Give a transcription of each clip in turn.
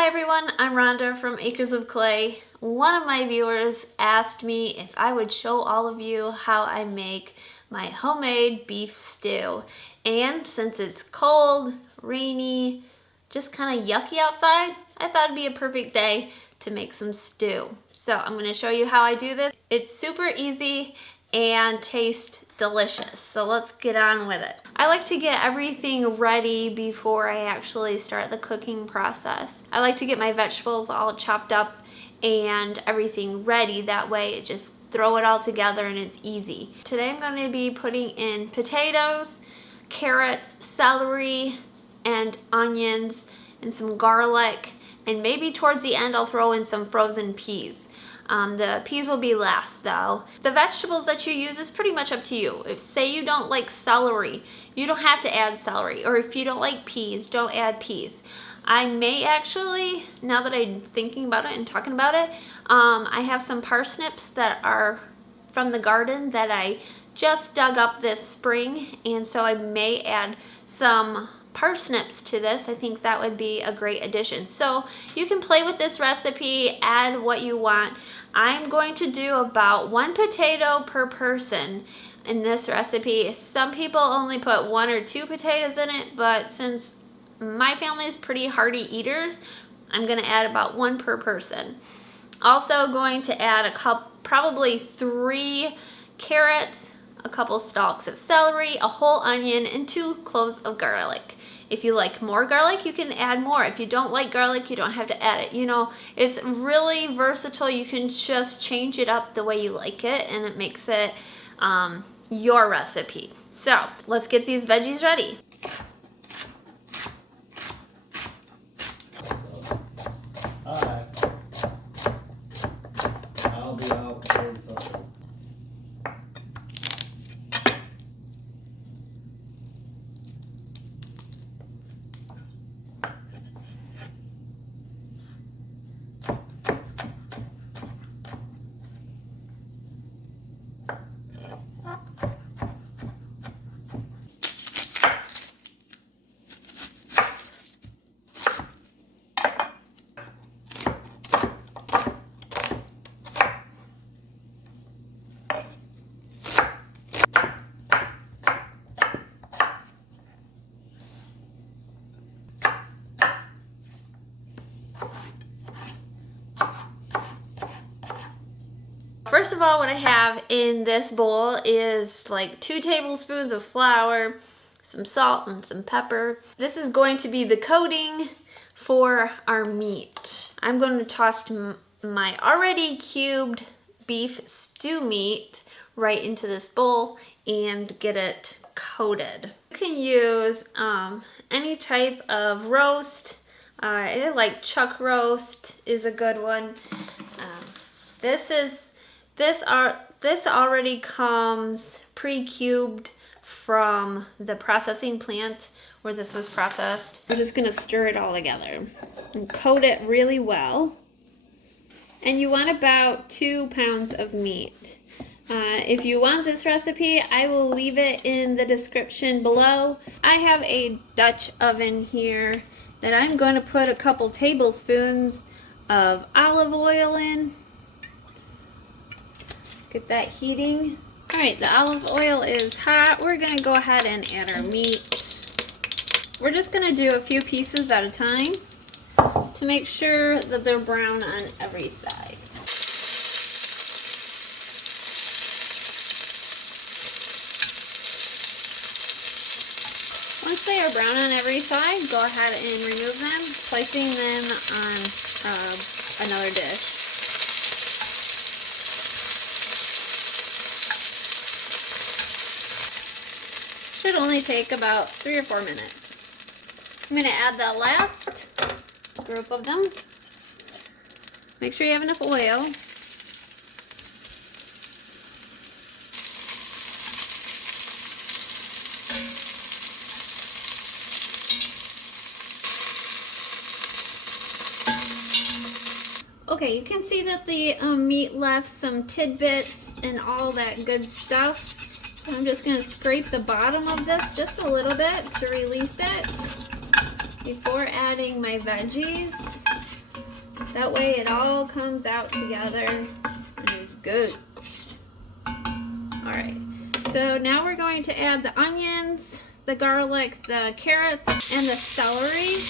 Hi everyone, I'm Rhonda from Acres of Clay. One of my viewers asked me if I would show all of you how I make my homemade beef stew. And since it's cold, rainy, just kind of yucky outside, I thought it'd be a perfect day to make some stew. So I'm going to show you how I do this. It's super easy and tastes delicious. So let's get on with it. I like to get everything ready before I actually start the cooking process. I like to get my vegetables all chopped up and everything ready. That way it just throw it all together and it's easy. Today I'm going to be putting in potatoes, carrots, celery, and onions, and some garlic, and maybe towards the end I'll throw in some frozen peas. The peas will be last though. The vegetables that you use is pretty much up to you. If say you don't like celery, you don't have to add celery. Or if you don't like peas, don't add peas. I may actually, now that I'm thinking about it and talking about it, I have some parsnips that are from the garden that I just dug up this spring, and so I may add some parsnips to this. I think that would be a great addition. So you can play with this recipe, add what you want. I'm going to do about 1 potato per person in this recipe. Some people only put 1 or 2 potatoes in it, but since my family is pretty hearty eaters, I'm going to add about 1 per person. Also going to add a cup, probably 3 carrots, a couple stalks of celery, a whole onion, and 2 cloves of garlic. If you like more garlic, you can add more. If you don't like garlic, you don't have to add it. You know, it's really versatile. You can just change it up the way you like it, and it makes it your recipe. So let's get these veggies ready. Alright. I'll be out very shortly. First of all, what I have in this bowl is like 2 tablespoons of flour, some salt, and some pepper. This is going to be the coating for our meat. I'm going to toss my already cubed beef stew meat right into this bowl and get it coated. You can use any type of roast. I like chuck roast is a good one. This already comes pre-cubed from the processing plant where this was processed. We're just gonna stir it all together and coat it really well. And you want about 2 pounds of meat. If you want this recipe, I will leave it in the description below. I have a Dutch oven here that I'm going to put a couple tablespoons of olive oil in. Get that heating. All right, the olive oil is hot. We're gonna go ahead and add our meat. We're just gonna do a few pieces at a time to make sure that they're brown on every side. Once they are brown on every side, go ahead and remove them, placing them on another dish. Should only take about 3 or 4 minutes. I'm going to add the last group of them. Make sure you have enough oil. Okay, you can see that the meat left some tidbits and all that good stuff. So I'm just going to scrape the bottom of this just a little bit to release it. before adding my veggies. That way it all comes out together and it's good. Alright, so now we're going to add the onions, the garlic, the carrots, and the celery.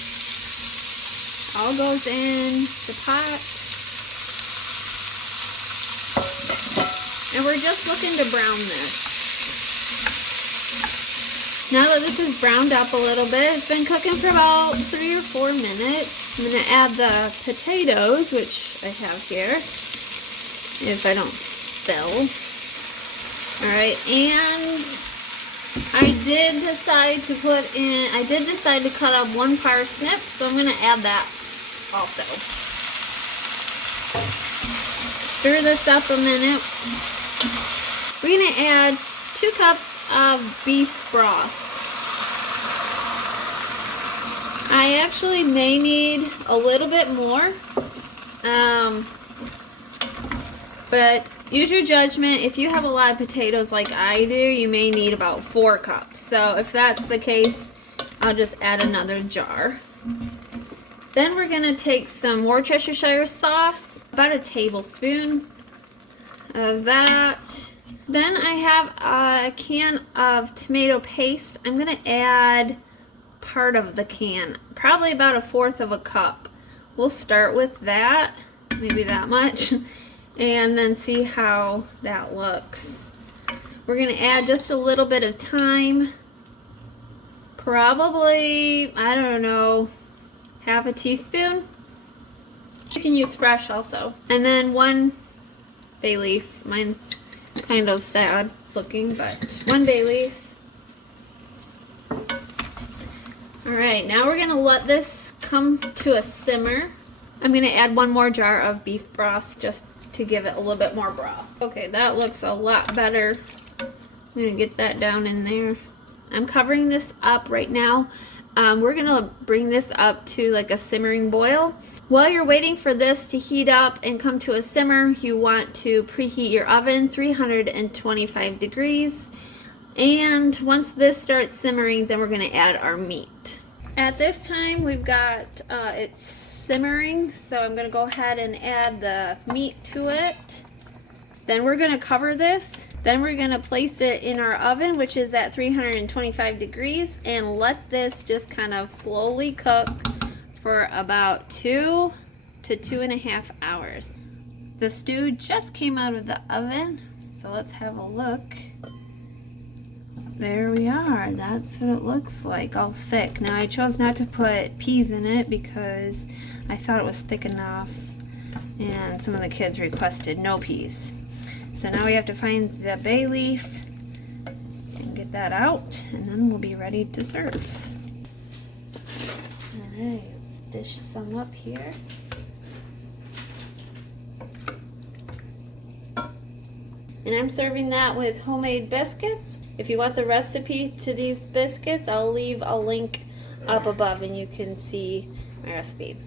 All goes in the pot. And we're just looking to brown this. Now that this is browned up a little bit, it's been cooking for about 3 or 4 minutes. I'm going to add the potatoes, which I have here, if I don't spill. Alright, and I did decide to cut up 1 parsnip, so I'm going to add that also. Stir this up a minute. We're going to add 2 cups of beef broth. I actually may need a little bit more, but use your judgment. If you have a lot of potatoes like I do, you may need about 4 cups. So if that's the case, I'll just add another jar. Then we're going to take some Worcestershire sauce, about a tablespoon of that. Then I have a can of tomato paste. I'm going to add part of the can, probably about 1/4 of a cup. We'll start with that, maybe that much, and then see how that looks. We're going to add just a little bit of thyme, probably, I don't know, 1/2 teaspoon. You can use fresh also. And then 1 bay leaf. Mine's kind of sad looking, but 1 bay leaf. Alright, now we're going to let this come to a simmer. I'm going to add 1 more jar of beef broth just to give it a little bit more broth. Okay, that looks a lot better. I'm going to get that down in there. I'm covering this up right now. We're going to bring this up to like a simmering boil. While you're waiting for this to heat up and come to a simmer, you want to preheat your oven 325 degrees. And once this starts simmering, then we're going to add our meat. At this time, we've got it's simmering, so I'm going to go ahead and add the meat to it. Then we're going to cover this. Then we're going to place it in our oven, which is at 325 degrees, and let this just kind of slowly cook for about 2 to 2.5 hours. The stew just came out of the oven, so let's have a look. There we are. That's what it looks like, all thick. Now I chose not to put peas in it because I thought it was thick enough, and some of the kids requested no peas. So now we have to find the bay leaf and get that out, and then we'll be ready to serve. Alright, let's dish some up here. And I'm serving that with homemade biscuits. If you want the recipe to these biscuits, I'll leave a link up above and you can see my recipe.